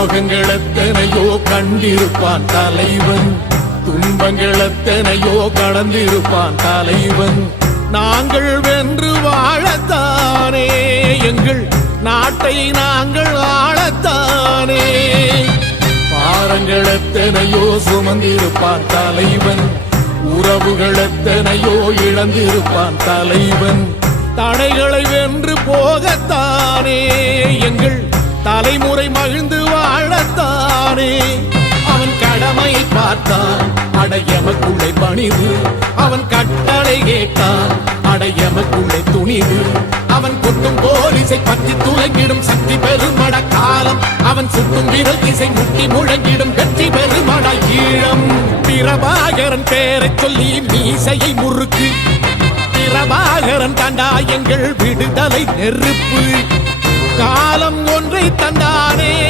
துரோகங்கள் எத்தனையோ கண்டிருப்பான் தலைவன். துன்பங்கள் எத்தனையோ கடந்திருப்பான் தலைவன். நாங்கள் வென்று வாழத்தானே எங்கள் நாட்டை நாங்கள் ஆளத்தானே. பாரங்கள் எத்தனையோ சுமந்திருப்பான் தலைவன். உறவுகள் எத்தனையோ இழந்திருப்பான் தலைவன். தடைகளை வென்று போகத்தானே எங்கள் தலைமுறை மகிழ்ந்து பார்த்தானே அவன் கடமையை பார்த்தான். அடையமக்குள்ளே பணிவு. அவன் கட்டளை கேட்டான். அடையமக்குள்ளே துணிவு. அவன் குட்டும் போலீசை பற்றி துளங்கிடும் சக்தி பெருமட காலம். அவன் சுட்டும் விரல் திசை முட்டி முழங்கிடும் கட்சி பெருமட ஈழம். பிரபாகரன் பேரை சொல்லி மீசையை முறுக்கு. பிரபாகரன் தாண்டா எங்கள் விடுதலை நெருப்பு. காலம் ஒன்றை தந்தானே.